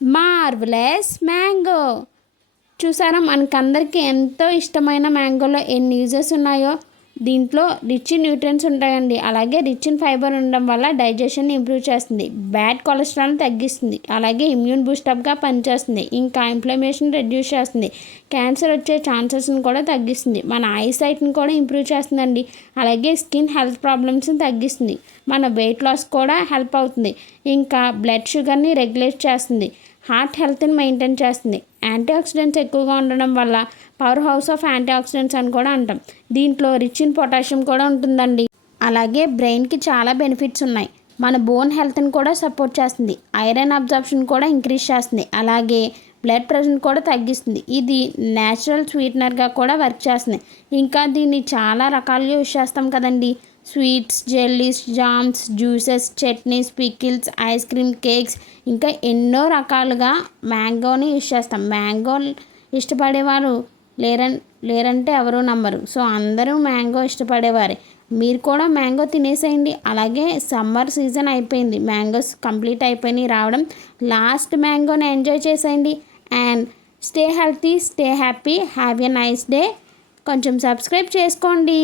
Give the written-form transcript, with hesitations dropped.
Marvellous mango. చూసారా మనకందరికీ ఎంతో ఇష్టమైన మ్యాంగోలో ఎన్ని యూజెస్ ఉన్నాయో. దీంట్లో రిచ్ ఇన్ న్యూట్రియన్స్ ఉంటాయండి. అలాగే రిచ్ ఇన్ ఫైబర్ ఉండడం వల్ల డైజెషన్ని ఇంప్రూవ్ చేస్తుంది, బ్యాడ్ కొలెస్ట్రాల్ తగ్గిస్తుంది, అలాగే ఇమ్యూన్ బూస్టప్గా పనిచేస్తుంది, ఇంకా ఇన్ఫ్లమేషన్ రెడ్యూస్ చేస్తుంది, క్యాన్సర్ వచ్చే ఛాన్సెస్ని కూడా తగ్గిస్తుంది, మన ఐసైట్ని కూడా ఇంప్రూవ్ చేస్తుందండి. అలాగే స్కిన్ హెల్త్ ప్రాబ్లమ్స్ని తగ్గిస్తుంది, మన వెయిట్ లాస్ కూడా హెల్ప్ అవుతుంది, ఇంకా బ్లడ్ షుగర్ని రెగ్యులేట్ చేస్తుంది, హార్ట్ హెల్త్ని మెయింటైన్ చేస్తుంది. యాంటీ ఆక్సిడెంట్స్ ఎక్కువగా ఉండడం వల్ల power house of antioxidants అని కూడా అంటాం. దీంట్లో రిచ్ ఇన్ పొటాషియం కూడా ఉంటుందండి. అలాగే బ్రెయిన్కి చాలా బెనిఫిట్స్ ఉన్నాయి. మన బోన్ హెల్త్ని కూడా సపోర్ట్ చేస్తుంది, ఐరన్ అబ్జార్ప్షన్ కూడా ఇంక్రీజ్ చేస్తుంది, అలాగే బ్లడ్ ప్రెషర్ని కూడా తగ్గిస్తుంది. ఇది న్యాచురల్ స్వీట్నర్గా కూడా వర్క్ చేస్తుంది. ఇంకా దీన్ని చాలా రకాలుగా యూజ్ చేస్తాం కదండి. Sweets, jellies, jams, juices, chutneys, pickles, ice cream, cakes, ఇంకా ఎన్నో రకాలుగా మ్యాంగోని యూజ్ చేస్తాం. మ్యాంగో ఇష్టపడేవారు లేరంటే ఎవరూ నమ్మరు. సో అందరూ మ్యాంగో ఇష్టపడేవారే. మీరు కూడా మ్యాంగో తినేసేయండి. అలాగే సమ్మర్ సీజన్ అయిపోయింది, మ్యాంగోస్ కంప్లీట్ అయిపోయినాయి రావడం. లాస్ట్ మ్యాంగోని ఎంజాయ్ చేసేయండి. And stay healthy, stay happy, have a nice day. కొంచెం సబ్స్క్రైబ్ చేసుకోండి.